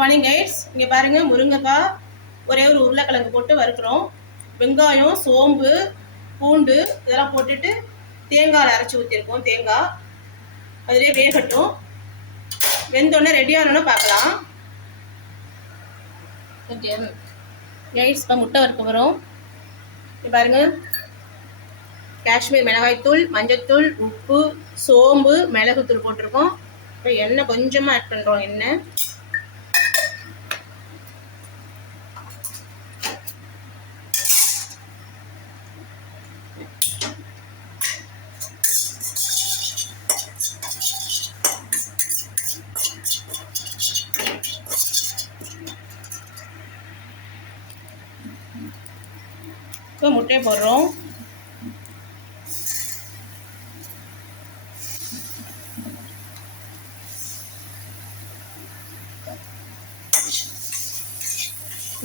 Morning guides, இங்கே பாருங்கள், முருங்கைக்காய் ஒரே ஒரு உருளைக்கிழங்கு போட்டு வறுக்கிறோம். வெங்காயம், சோம்பு, பூண்டு இதெல்லாம் போட்டுட்டு தேங்காய் அரைச்சி ஊற்றிருக்கோம். தேங்காய் அதிலே வேகட்டும். வெந்தோடனே ரெடியானோன்னு பார்க்கலாம். ஓகே கைட்ஸ், இப்போ முட்டை வறுக்க வரும். இங்கே பாருங்கள், காஷ்மீர் மிளகாய்த்தூள், மஞ்சத்தூள், உப்பு, சோம்பு, மிளகுத்தூள் போட்டிருக்கோம். இப்போ எண்ணெய் கொஞ்சமாக ஆட் பண்ணுறோம். எண்ணெய் இப்போ முட்டையை போடுறோம்.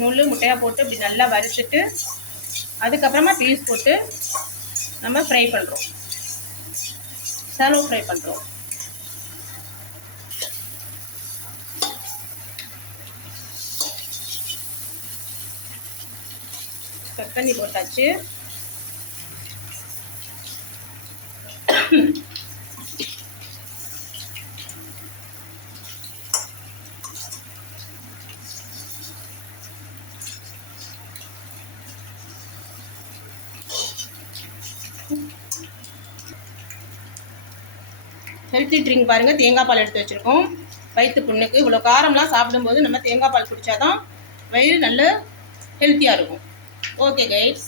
முழு முட்டையாக போட்டு இப்படி நல்லா வறுத்துட்டு அதுக்கப்புறமா பீஸ் போட்டு நம்ம ஃப்ரை பண்ணுறோம். ஷாலோ ஃப்ரை பண்ணுறோம். கட் பண்ணி போட்டாச்சு. ஹெல்த்தி ட்ரிங்க் பாருங்கள், தேங்காய் பால் எடுத்து வச்சுருக்கோம். வயிற்று புண்ணுக்கு இவ்வளோ காரம்லாம் சாப்பிடும்போது நம்ம தேங்காய் பால் குடித்தாதான் வயிறு நல்ல ஹெல்த்தியாக இருக்கும். Okay guys.